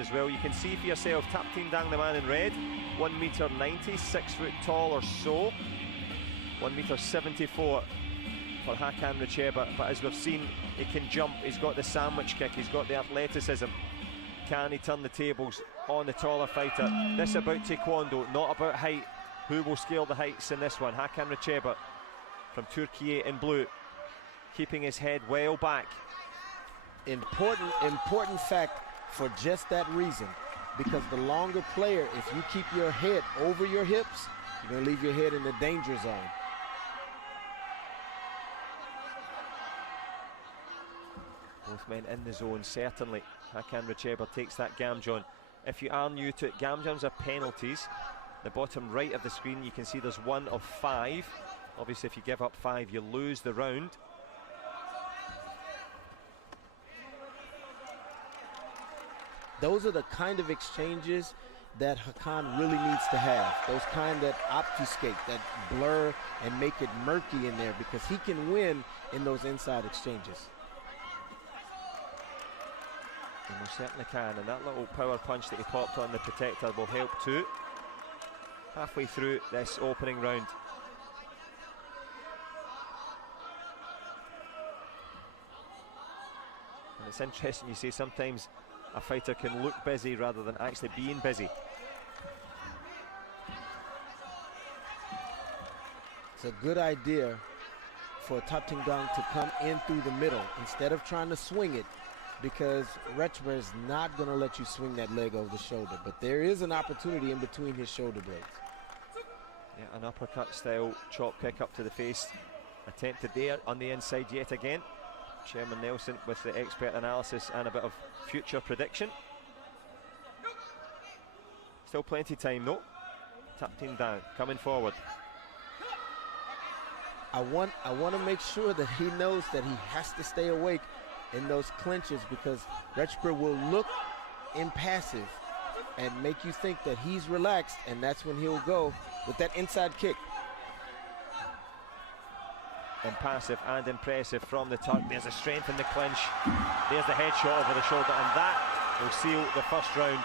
as well. You can see for yourself, Tapting Dang, the man in red, 1m90, 6 foot tall or so, 1m74 for Hakan Recheba. But as we've seen, he can jump, he's got the sandwich kick, he's got the athleticism. Can he turn the tables on the taller fighter? This about taekwondo, not about height. Who will scale the heights in this one? Hakan Recheba from Turkey in blue, keeping his head well back. Important fact for just that reason, because the longer player, if you keep your head over your hips, you're going to leave your head in the danger zone. Both men in the zone, certainly. Hakan Recheba takes that Gamjon. If you are new to it, Gamjons are penalties. The bottom right of the screen, you can see there's 1 of 5. Obviously, if you give up 5, you lose the round. Those are the kind of exchanges that Hakan really needs to have. Those kind that obfuscate, that blur and make it murky in there, because he can win in those inside exchanges. And he certainly can, and that little power punch that he popped on the protector will help too. Halfway through this opening round. And it's interesting, you see sometimes a fighter can look busy rather than actually being busy. It's a good idea for Tapting Dang to come in through the middle instead of trying to swing it, because Hecber is not going to let you swing that leg over the shoulder. But there is an opportunity in between his shoulder blades. Yeah, an uppercut style chop kick up to the face. Attempted there on the inside yet again. Chairman Nelson with the expert analysis and a bit of future prediction. Still plenty time though. Tapting Dang coming forward. I want to make sure that he knows that he has to stay awake in those clinches, because Hecber will look impassive and make you think that he's relaxed, and that's when he'll go with that inside kick. Impassive and impressive from the Turk. There's a strength in the clinch. There's the headshot over the shoulder, and that will seal the first round.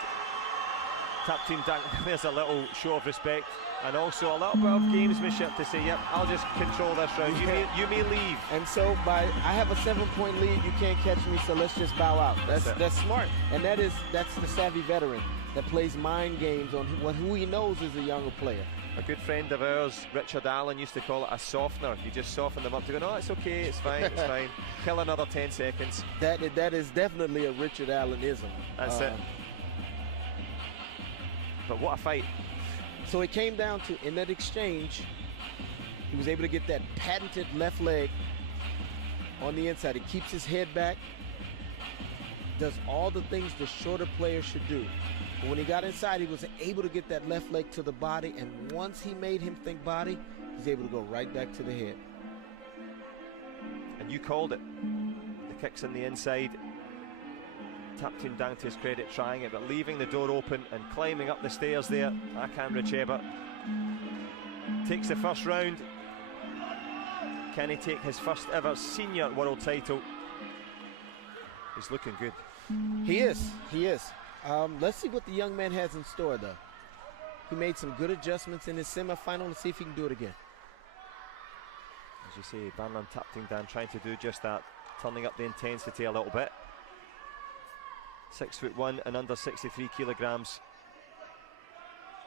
Tapting Dang, there's a little show of respect, and also a little bit of gamesmanship to say, yep, I'll just control this round. You may leave. And so I have a 7-point lead, you can't catch me, so let's just bow out. That's smart. And that's the savvy veteran that plays mind games on who he knows is a younger player. A good friend of ours, Richard Allen, used to call it a softener. You just soften them up to go, no, it's okay, it's fine, it's fine. Kill another 10 seconds. That is definitely a Richard Allenism. That's it. But what a fight. So it came down to, in that exchange, he was able to get that patented left leg on the inside. He keeps his head back, does all the things the shorter player should do. But when he got inside, he was able to get that left leg to the body, and once he made him think body, he's able to go right back to the head. And you called it. The kicks on the inside. Tapting Dang, to his credit, trying it, but leaving the door open and climbing up the stairs there. Hakan Recheba takes the first round. Can he take his first ever senior world title? He's looking good. He is. Let's see what the young man has in store, though. He made some good adjustments in his semifinal. Let's see if he can do it again. As you say, Banlan Tapting Dang trying to do just that, turning up the intensity a little bit. 6'1" and under 63 kilograms.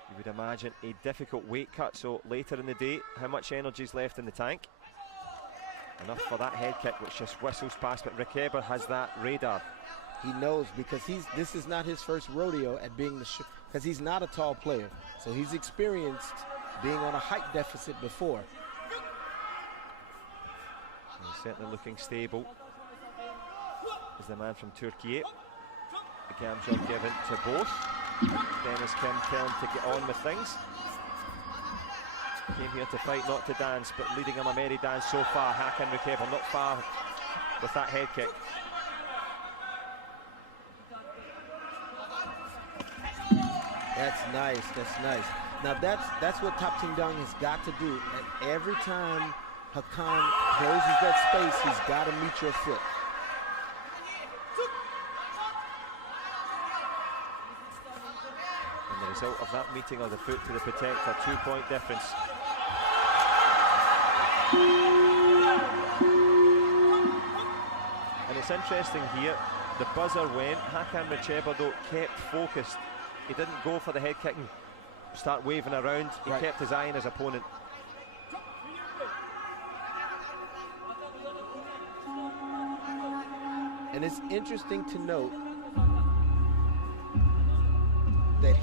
You would imagine a difficult weight cut, so later in the day, how much energy is left in the tank? Enough for that head kick, which just whistles past, but Hecber has that radar. He knows, because this is not his first rodeo at being because he's not a tall player, so he's experienced being on a height deficit before. He's certainly looking stable. Is the man from Turkey. The Gamjon given to both. Dennis Kim telling to get on with things. Came here to fight, not to dance, but leading him a merry dance so far. Hakan Recheba not far with that head kick. That's nice. Now that's what Tapting Dang has got to do. And every time Hakan closes that space, he's got to meet your foot. The result of that meeting of the foot to the protector, 2-point difference. And it's interesting here, the buzzer went. Hakan Recheba though kept focused. He didn't go for the head kick and start waving around. He kept his eye on his opponent. And it's interesting to note that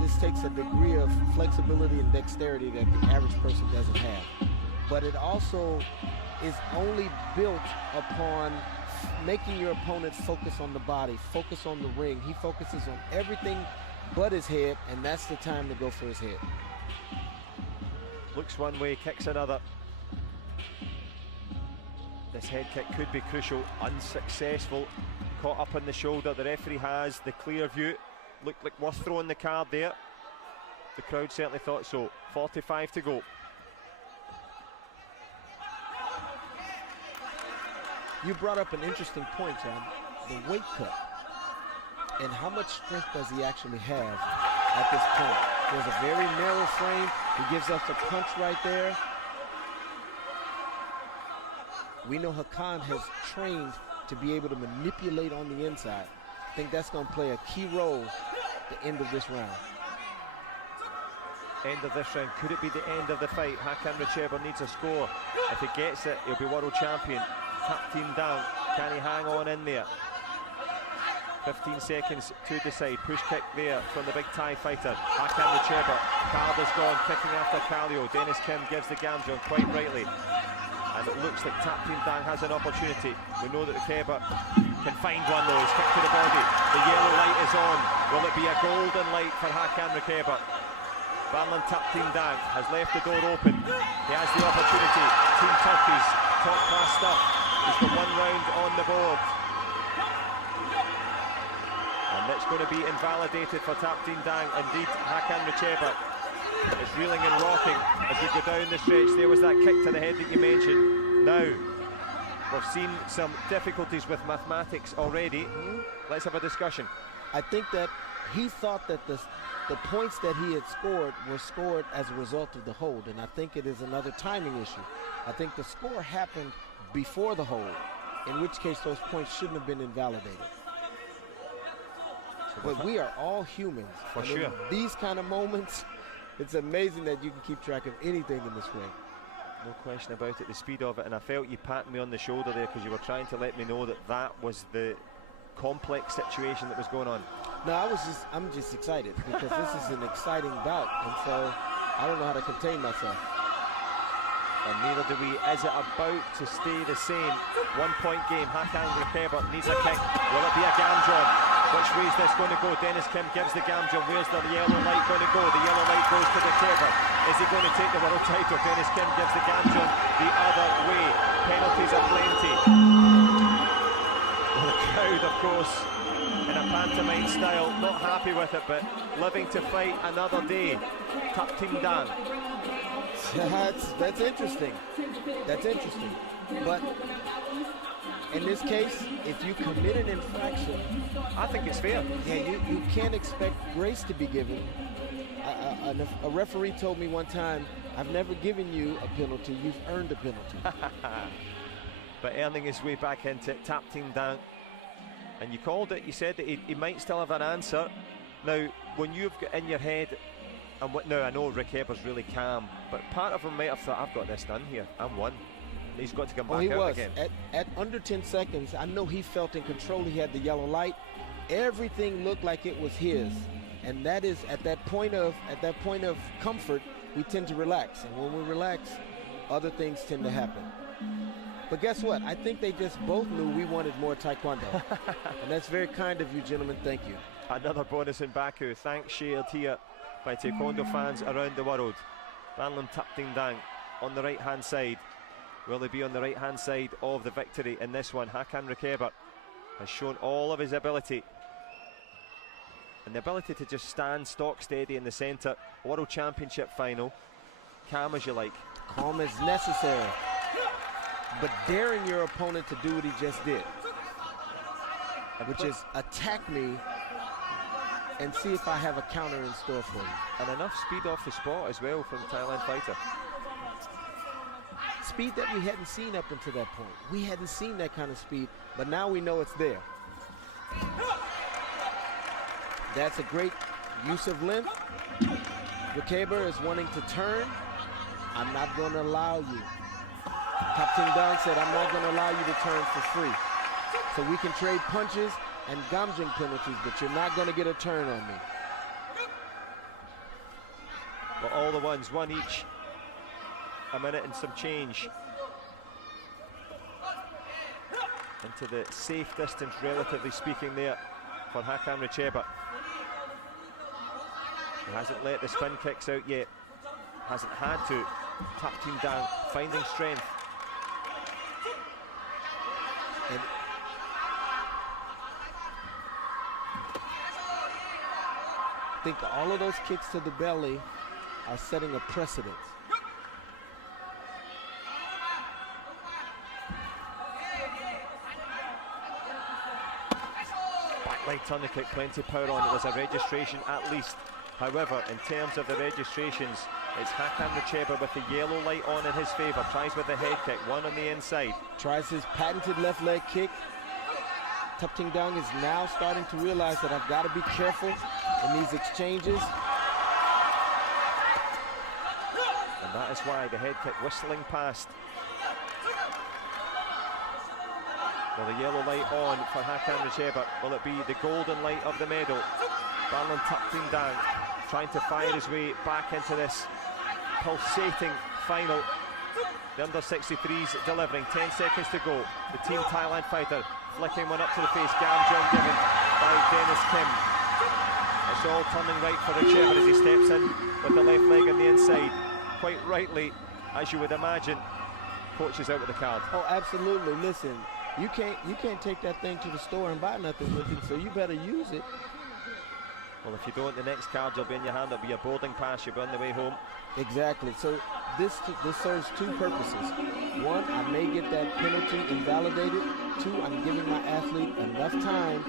this takes a degree of flexibility and dexterity that the average person doesn't have. But it also is only built upon making your opponent focus on the body, focus on the ring. He focuses on everything but his head, and that's the time to go for his head. Looks one way, kicks another. This head kick could be crucial. Unsuccessful. Caught up on the shoulder. The referee has the clear view. Looked like worth throwing the card there. The crowd certainly thought so. 45 to go. You brought up an interesting point, John. The weight cut. And how much strength does he actually have at this point? There's a very narrow frame. He gives us a punch right there. We know Hakan has trained to be able to manipulate on the inside. I think that's going to play a key role at the end of this round. End of this round. Could it be the end of the fight? Hakan Recheba needs a score. If he gets it, he'll be world champion. Tap team down. Can he hang on in there? 15 seconds to decide. Push kick there from the big Thai fighter. Hakan Recheba. Card is gone. Kicking after Kallio. Dennis Kim gives the gamjon quite rightly. And it looks like Tap Team Dang has an opportunity. We know that Hecber can find one though. He's kicked to the body. The yellow light is on. Will it be a golden light for Hakan Recheba? Banlan Tap Team Dang has left the door open. He has the opportunity. Team Turkey's top class stuff. He's got one round on the board. And it's going to be invalidated for Tap Team Dang. Indeed, Hakan Recheba is reeling and rocking as we go down the stretch. There was that kick to the head that you mentioned. Now, we've seen some difficulties with mathematics already. Let's have a discussion. I think that he thought that the points that he had scored were scored as a result of the hold, and I think it is another timing issue. I think the score happened before the hold, in which case those points shouldn't have been invalidated. But we are all humans. For sure. In these kind of moments, it's amazing that you can keep track of anything in this ring. No question about it, the speed of it, and I felt you patting me on the shoulder there because you were trying to let me know that that was the complex situation that was going on. No, I'm just excited because this is an exciting bout, and so I don't know how to contain myself. And neither do we. Is it about to stay the same? 1-point game. Hakan Recheba needs a kick. Will it be a gamjon? Which way is this going to go? Dennis Kim gives the gamjon. Where's the yellow light going to go? The yellow light goes to the Recheba. Is he going to take the world title? Dennis Kim gives the gamjon the other way. Penalties are plenty. Well, the crowd, of course, in a pantomime style, not happy with it, but living to fight another day. Tap Team Dan. That's interesting. That's interesting. But in this case, if you commit an infraction, I think it's fair. Yeah, you can't expect grace to be given. A referee told me one time, I've never given you a penalty, you've earned a penalty. But earning his way back into it, Tap Team down. And you called it, you said that he might still have an answer. Now, when you've got in your head, and now I know Rick Heber's really calm, but part of him might have thought, I've got this done here, I'm one. He's got to come back out again. At under 10 seconds, I know he felt in control. He had the yellow light. Everything looked like it was his. And that is at that point of comfort, we tend to relax. And when we relax, other things tend to happen. But guess what? I think they just both knew we wanted more taekwondo. And that's very kind of you, gentlemen. Thank you. Another bonus in Baku. Thanks shared here by taekwondo fans around the world. Banlan Tap Team Dang on the right-hand side. Will he be on the right-hand side of the victory in this one? Hakan Recheba has shown all of his ability. And the ability to just stand stock steady in the centre. World Championship final. Calm as you like. Calm as necessary. But daring your opponent to do what he just did. Which is attack me and see if I have a counter in store for you. And enough speed off the spot as well from the Thailand fighter. Speed that we hadn't seen up until that point. We hadn't seen that kind of speed, but now we know it's there. That's a great use of length. Hecber is wanting to turn. I'm not going to allow you. Captain Dong said, I'm not going to allow you to turn for free. So we can trade punches and gamjing penalties, but you're not going to get a turn on me. Well, all the ones, one each. A minute and some change. Into the safe distance, relatively speaking, there for Hakan Hecber. He hasn't let the spin kicks out yet. Hasn't had to. Tap team down, finding strength. And I think all of those kicks to the belly are setting a precedent. Back leg tourniquet, plenty of power on it. There's a registration at least. However, in terms of the registrations, it's Hakan Hecber with the yellow light on in his favour. Tries with the head kick, one on the inside. Tries his patented left leg kick. Tup Ting Dong is now starting to realize that I've got to be careful in these exchanges. And that is why the head kick whistling past. Well, the yellow light on for Hakan Hecber. Will it be the golden light of the medal? Barlon Tup Ting Dong trying to fire his way back into this pulsating final. The under-63s delivering, 10 seconds to go. The Team Thailand fighter flicking one up to the face, Gamjong given by Dennis Kim. It's all turning right for Hecber as he steps in with the left leg on the inside. Quite rightly, as you would imagine, coach is out with the card. Oh, absolutely. Listen, you can't take that thing to the store and buy nothing with it, so you better use it. Well, if you don't, the next card will be in your hand. It'll be a boarding pass. You'll be on the way home. Exactly. So this serves two purposes. One, I may get that penalty invalidated. Two, I'm giving my athlete enough time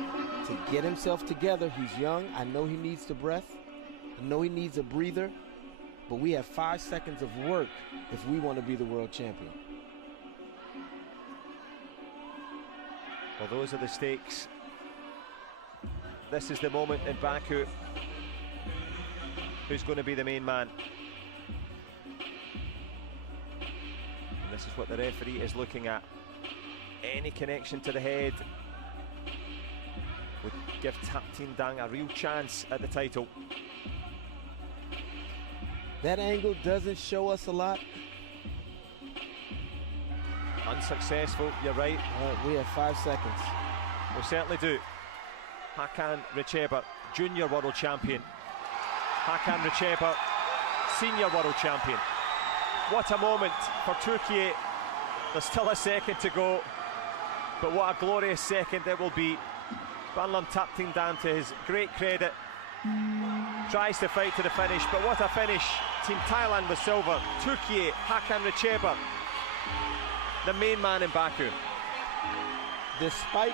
to get himself together. He's young. I know he needs the breath. I know he needs a breather. But we have 5 seconds of work if we want to be the world champion. Well, those are the stakes. This is the moment in Baku. Who's going to be the main man? And this is what the referee is looking at. Any connection to the head would give Tap Team Dang a real chance at the title. That angle doesn't show us a lot. Unsuccessful, you're right. We have 5 seconds. We certainly do. Hakan Hecber, junior world champion. Hakan Hecber, senior world champion. What a moment for Turkey. There's still a second to go, but what a glorious second it will be. Barlon Tup Ting Dang, to his great credit, tries to fight to the finish, but what a finish. Team Thailand with silver. Turkey, Hakan Hecber, the main man in Baku. Despite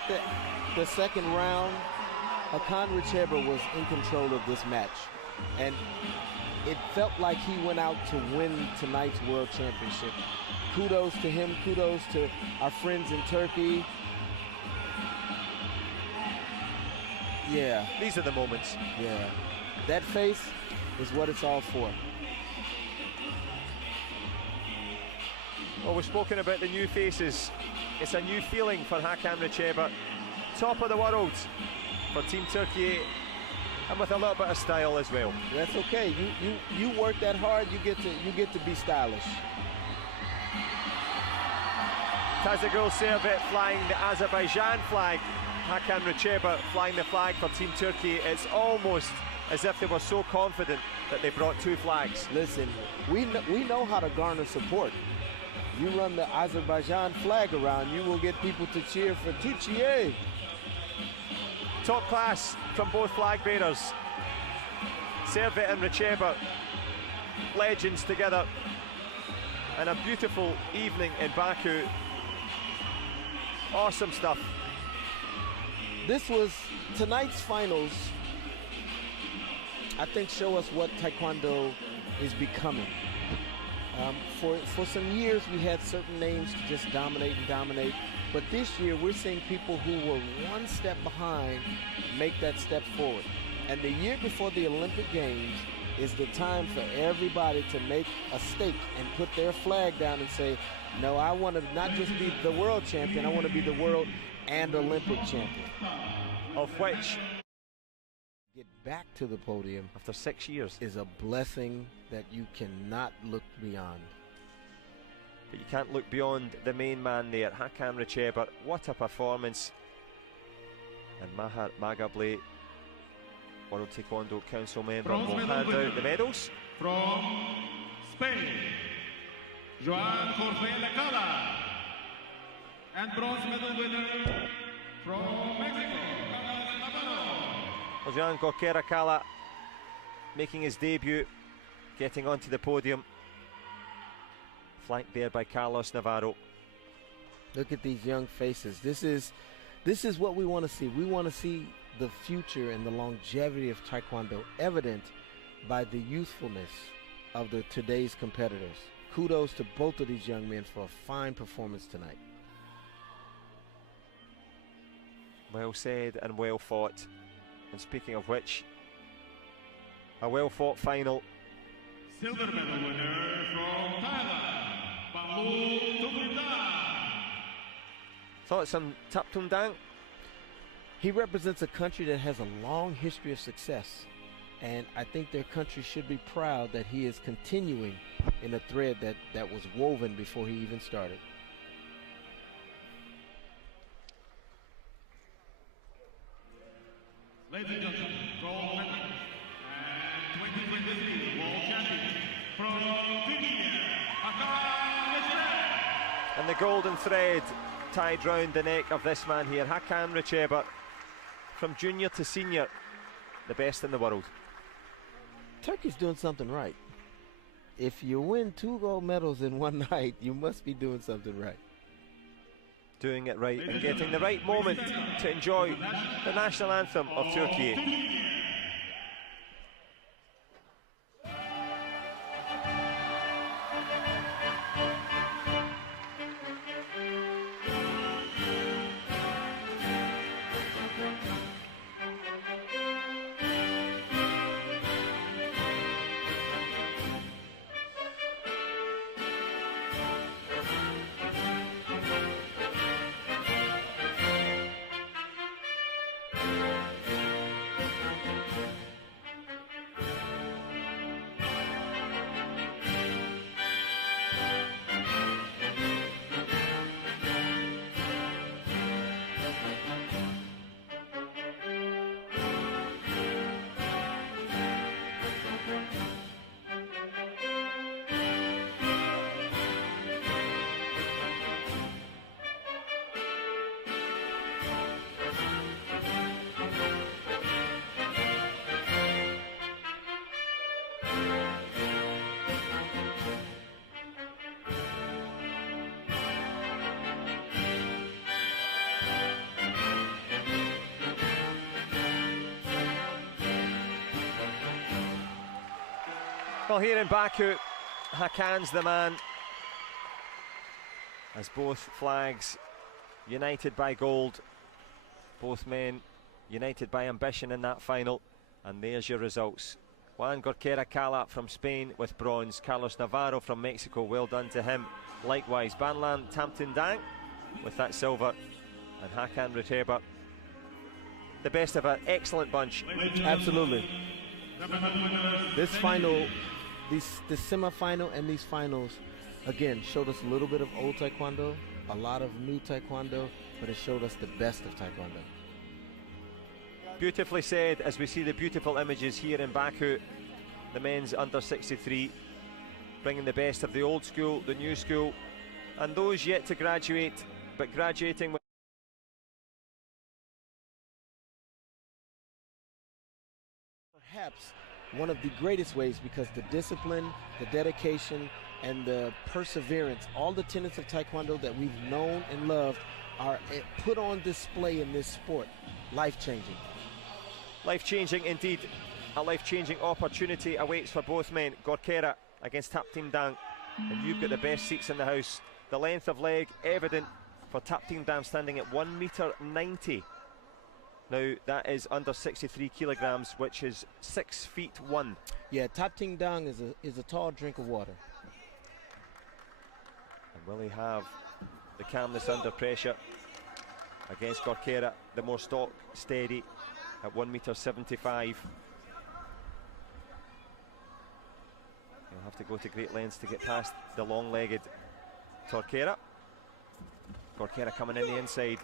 the second round, Hakan Hecber was in control of this match, and it felt like he went out to win tonight's world championship. Kudos to him, kudos to our friends in Turkey. Yeah. These are the moments. Yeah. That face is what it's all for. Well, we've spoken about the new faces. It's a new feeling for Hakan Hecber. Top of the world for Team Turkey, and with a little bit of style as well. That's okay. You work that hard, you get to be stylish. Tazagul Servet flying the Azerbaijan flag. Hakan Hecber flying the flag for Team Turkey. It's almost as if they were so confident that they brought two flags. Listen, we know how to garner support. You run the Azerbaijan flag around, you will get people to cheer for Turkey. Top class from both flag bearers. Servet and Hecber, legends together. And a beautiful evening in Baku. Awesome stuff. This was tonight's finals I think show us what Taekwondo is becoming. For some years, we had certain names to just dominate and dominate. But this year, we're seeing people who were one step behind make that step forward. And the year before the Olympic Games is the time for everybody to make a stake and put their flag down and say, no, I want to not just be the world champion, I want to be the world and Olympic champion. Of which, get back to the podium after 6 years, is a blessing that you cannot look beyond. But you can't look beyond the main man there, Hakan Recheber. What a performance. And Maher Magable, World Taekwondo Council member, will hand out the medals. From Spain, Joan Jorge Lecala. And bronze medal winner from Mexico, Carlos Navarro. Joan Jorge Lecala making his debut, getting onto the podium. Flanked there by Carlos Navarro. Look at these young faces. This is what we want to see. We want to see the future and the longevity of Taekwondo evident by the youthfulness of today's competitors. Kudos to both of these young men for a fine performance tonight. Well said and well fought. And speaking of which, a well fought final. Silver medal winner from Thailand. Thoughts on Thap Tung Dang? He represents a country that has a long history of success, and I think their country should be proud that he is continuing in a thread that was woven before he even started. Ladies and gentlemen, gold medalist and 2023 world champion from Virginia, and the golden thread tied round the neck of this man here, Hakan Recheber, from junior to senior, the best in the world. Turkey's doing something right. If you win 2 gold medals in one night, you must be doing something right. Doing it right and getting the right moment to enjoy the national anthem of Turkey. Well, here in Baku, Hakan's the man, as both flags united by gold, both men united by ambition in that final, and there's your results. Juan Gorquera Cala from Spain with bronze, Carlos Navarro from Mexico, well done to him. Likewise, Banlan Tamtin Dang with that silver, and Hakan Recheber, the best of an excellent bunch. Absolutely. This final, the semi-final and these finals, again, showed us a little bit of old Taekwondo, a lot of new Taekwondo, but it showed us the best of Taekwondo. Beautifully said, as we see the beautiful images here in Baku, the men's under 63, bringing the best of the old school, the new school, and those yet to graduate, but graduating with perhaps one of the greatest ways, because the discipline, the dedication, and the perseverance, all the tenets of Taekwondo that we've known and loved are put on display in this sport. Life-changing. Life-changing indeed. a life-changing opportunity awaits for both men. Gorkera against Taptim Dang, and you've got the best seats in the house. The length of leg evident for Taptim Dang, standing at 1 metre 90. Now that is under 63 kilograms, which is 6 feet 1. Yeah, Taptim Dang is a tall drink of water. And will he have the calmness under pressure against Gorkera, the more stock steady at 1 metre 75? He'll have to go to great lengths to get past the long-legged Gorkera. Gorkera coming in the inside.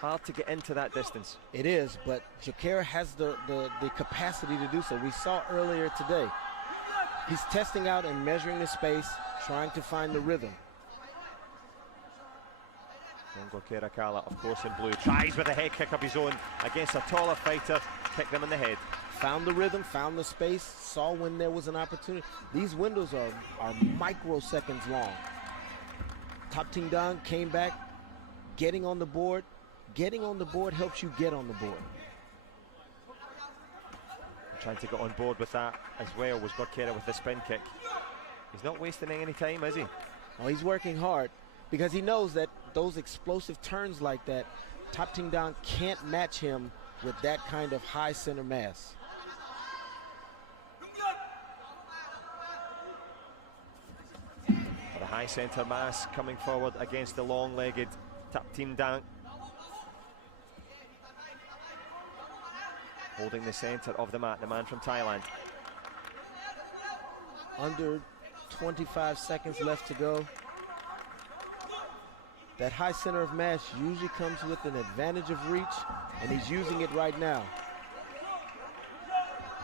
Hard to get into that distance. It is, but Gorkera has the capacity to do so. We saw earlier today. He's testing out and measuring the space, trying to find the rhythm. Gorkera Kala, of course, in blue, tries with a head kick of his own against a taller fighter, kicked him in the head. Found the rhythm, found the space, saw when there was an opportunity. These windows are microseconds long. Taptim Dang came back, getting on the board. Getting on the board helps you get on the board. Trying to get on board with that as well was Gorkera with the spin kick. He's not wasting any time, is he? Oh, he's working hard because he knows that those explosive turns like that, Taptim Dang can't match him with that kind of high center mass. For the high center mass coming forward against the long-legged Taptim Dang. Holding the center of the mat, the man from Thailand. Under 25 seconds left to go. That high center of mass usually comes with an advantage of reach, and he's using it right now.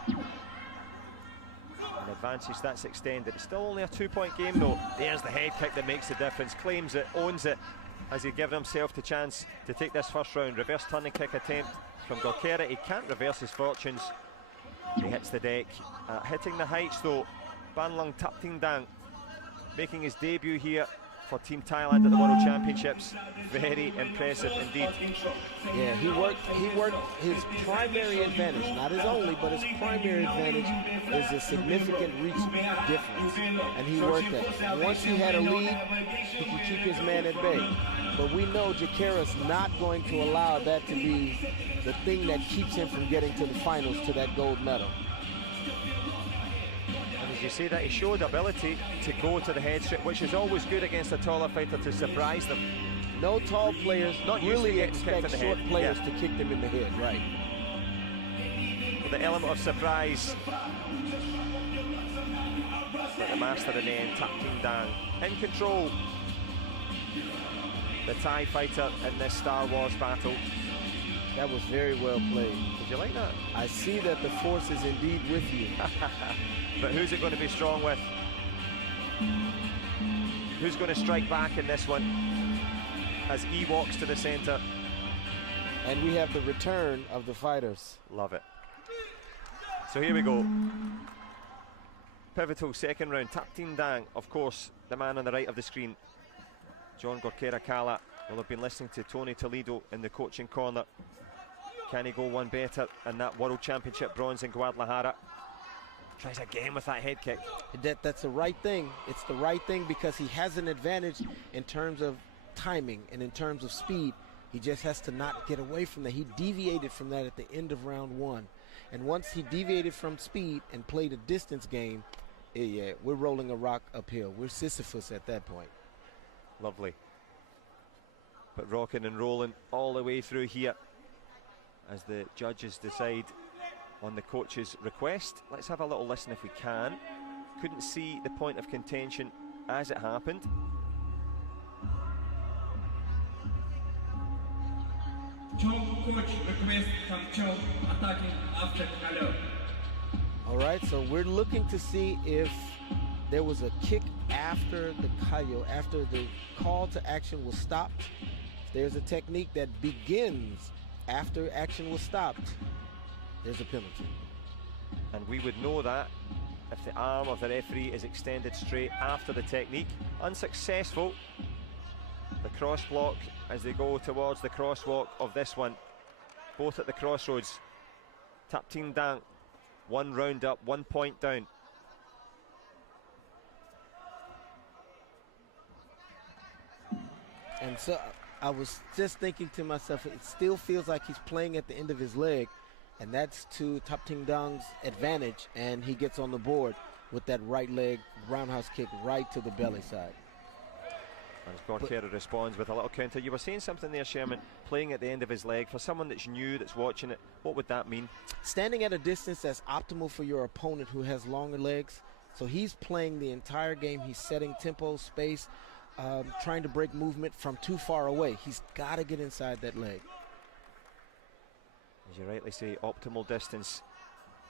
An advantage that's extended. It's still only a 2-point game though. There's the head kick that makes the difference. Claims it, owns it, as he given himself the chance to take this first round. Reverse turning kick attempt from Gorkera. He can't reverse his fortunes. He hits the deck. Hitting the heights though, Banlung Taptim Dang making his debut here for Team Thailand at the World Championships. Very impressive indeed. Yeah, he worked his primary advantage, not his only, but his primary advantage is a significant reach difference, and he worked that. Once he had a lead, he could keep his man at bay. But we know Gorkera's not going to allow that to be the thing that keeps him from getting to the finals, to that gold medal. And as you say that, he showed ability to go to the head straight, which is always good against a taller fighter, to surprise them. No tall players not really expect short players to kick them in the head, right? With the element of surprise. But the master in the end, Taptim Dang, in control. The Thai fighter in this Star Wars battle. That was very well played. Did you like that? I see that the force is indeed with you. But who's it going to be strong with? Who's going to strike back in this one as he walks to the center? And we have the return of the fighters. Love it. So here we go. Pivotal second round. Taptim Dang, of course, the man on the right of the screen. John Gorkera Kala will have been listening to Tony Toledo in the coaching corner. Can he go one better in that World Championship bronze in Guadalajara? Tries again with that head kick. That's the right thing. It's the right thing because he has an advantage in terms of timing and in terms of speed. He just has to not get away from that. He deviated from that at the end of round one. And once he deviated from speed and played a distance game, yeah, we're rolling a rock uphill. We're Sisyphus at that point. Lovely. But rocking and rolling all the way through here as the judges decide on the coach's request. Let's have a little listen if we can. Couldn't see the point of contention as it happened. Coach request from Cho attacking after Kalo. All right, so we're looking to see if there was a kick after the Kayo, after the call to action was stopped. There's a technique that begins after action was stopped. There's a penalty. And we would know that if the arm of the referee is extended straight after the technique. Unsuccessful. The cross block as they go towards the crosswalk of this one. Both at the crossroads. Taptim Dang 1 round up, 1 point down. And so I was just thinking to myself, it still feels like he's playing at the end of his leg, and that's to Tapting Dang's advantage, and he gets on the board with that right leg roundhouse kick right to the belly side. As Gorkera responds with a little counter. You were saying something there, Sherman, playing at the end of his leg. For someone that's new, that's watching it, what would that mean? Standing at a distance that's optimal for your opponent who has longer legs. So he's playing the entire game. He's setting tempo, space, trying to break movement from too far away. He's got to get inside that leg. As you rightly say, optimal distance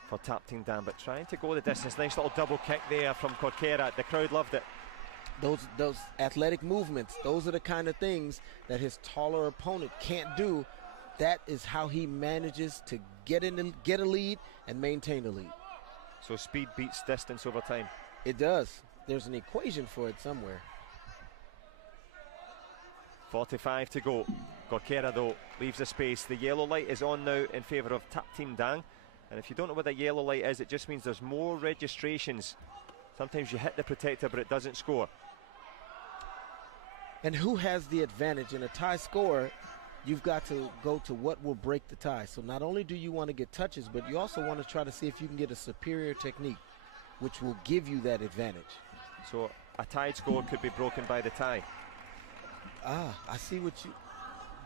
for Tapting Dang, but trying to go the distance. Nice little double kick there from Gorkera. The crowd loved it. Those athletic movements, those are the kind of things that his taller opponent can't do. That is how he manages to get a lead and maintain a lead. So speed beats distance over time. It does. There's an equation for it somewhere. 45 to go. Gorkera, though, leaves the space. The yellow light is on now in favour of Tapting Dang. And if you don't know what the yellow light is, it just means there's more registrations. Sometimes you hit the protector, but it doesn't score. And who has the advantage? In a tie score, you've got to go to what will break the tie. So not only do you want to get touches, but you also want to try to see if you can get a superior technique, which will give you that advantage. So a tied score could be broken by the tie. I see what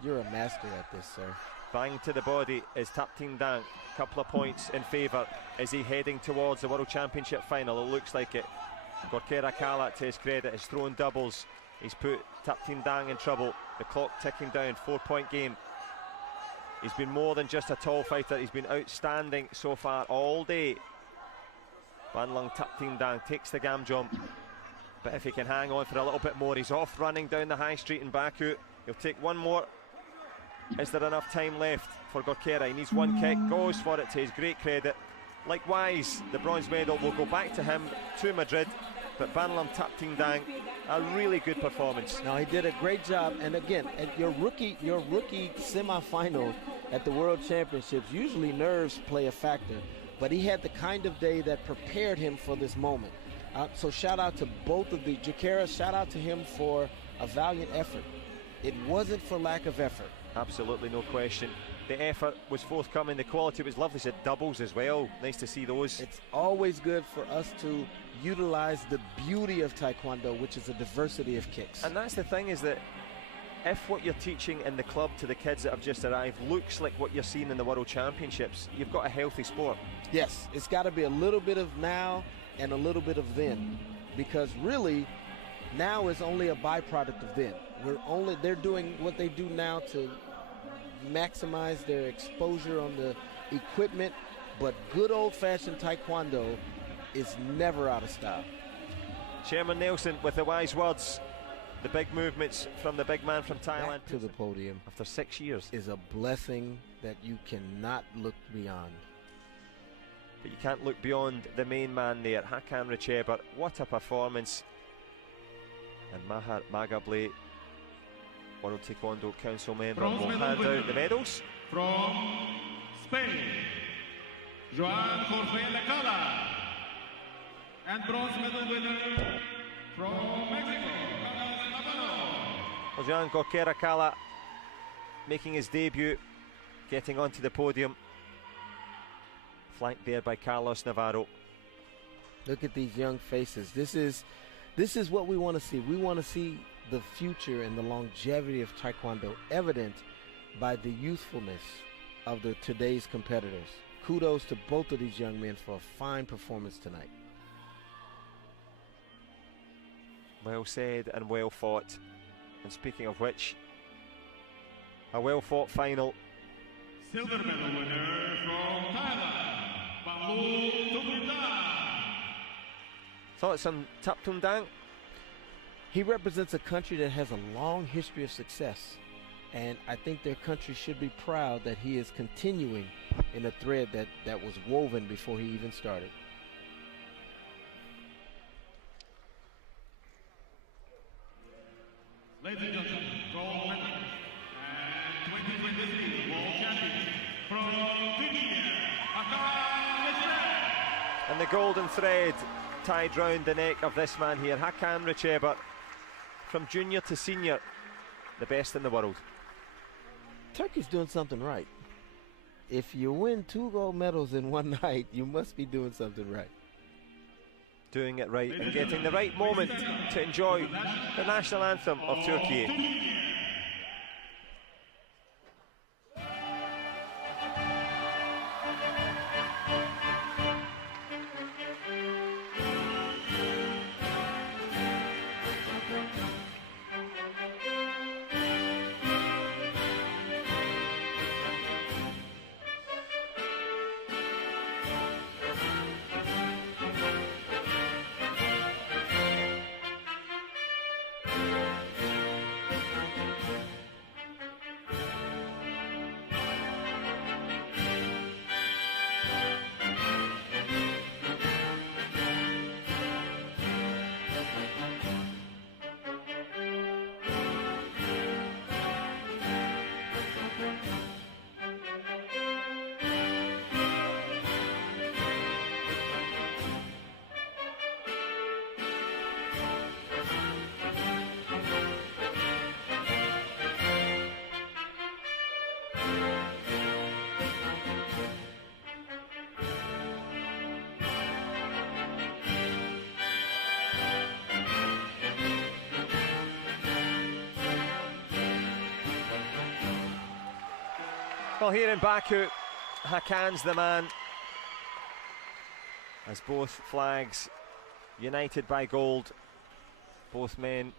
you're a master at this, sir. Bang to the body is Tapting Dang. Couple of points in favour. Is he heading towards the World Championship final? It looks like it. Gorkera Kala, to his credit, has thrown doubles. He's put Tapting Dang in trouble. The clock ticking down, 4-point game. He's been more than just a tall fighter. He's been outstanding so far all day. Banlung Tapting Dang takes the gam jump. But if he can hang on for a little bit more, he's off running down the high street in Baku. He'll take one more. Is there enough time left for Gorkera? He needs one kick, goes for it to his great credit. Likewise, the bronze medal will go back to him, to Madrid. But Banlung Tapting Dang, a really good performance. No, he did a great job. And again, at your rookie semi-final at the World Championships, usually nerves play a factor. But he had the kind of day that prepared him for this moment. So shout out to both of the Gorkera, shout out to him for a valiant effort. It wasn't for lack of effort. Absolutely, no question. The effort was forthcoming, the quality was lovely. Said doubles as well. Nice to see those. It's always good for us to utilize the beauty of Taekwondo, which is a diversity of kicks. And that's the thing, is that if what you're teaching in the club to the kids that have just arrived looks like what you're seeing in the World Championships, you've got a healthy sport. Yes, it's got to be a little bit of now and a little bit of then, because really now is only a byproduct of then. They're doing what they do now to maximize their exposure on the equipment, but good old-fashioned Taekwondo is never out of style. Chairman Nelson with the wise words. The big movements from the big man from Thailand. Back to the podium after 6 years is a blessing that you cannot look beyond. But you can't look beyond the main man there, Hakan Hecber. What a performance. And Mahar Magable, World Taekwondo Council member, will hand out the medals. From Spain, Joan Jorge Lecala. And bronze medal winner from Mexico, Well, Joan Gorkera Kala making his debut, getting onto the podium, flanked there by Carlos Navarro. Look at these young faces. This is what we want to see. We want to see the future and the longevity of Taekwondo evident by the youthfulness of today's competitors. Kudos to both of these young men for a fine performance tonight. Well said and well fought. And speaking of which, a well fought final. Silver medal winner from Thailand, Banlung Tapting Dang. Thoughts on Tapting Dang? He represents a country that has a long history of success, and I think their country should be proud that he is continuing in a thread that was woven before he even started. Ladies and gentlemen, gold medalist and 2023 World Champion from Tunisia, Hakan Hecber. And the golden thread tied round the neck of this man here, Hakan Hecber, from junior to senior, the best in the world. Turkey's doing something right. If you win 2 gold medals in one night, you must be doing something right. Doing it right and getting the right moment to enjoy the national anthem of Turkey. Well, here in Baku, Hakan's the man, as both flags united by gold, both men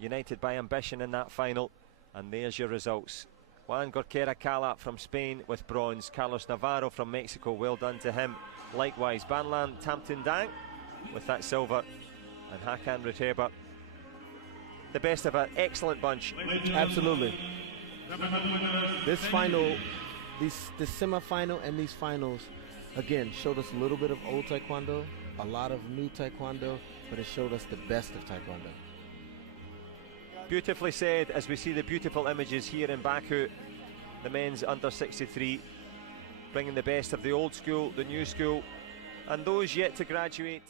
united by ambition in that final, and there's your results. Juan Gorquera Cala from Spain with bronze, Carlos Navarro from Mexico, well done to him. Likewise, Banlan Tamtindang with that silver, and Hakan Hecber, the best of an excellent bunch. Absolutely. This final, this semi-final and these finals, again, showed us a little bit of old Taekwondo, a lot of new Taekwondo, but it showed us the best of Taekwondo. Beautifully said, as we see the beautiful images here in Baku, the men's under 63, bringing the best of the old school, the new school, and those yet to graduate.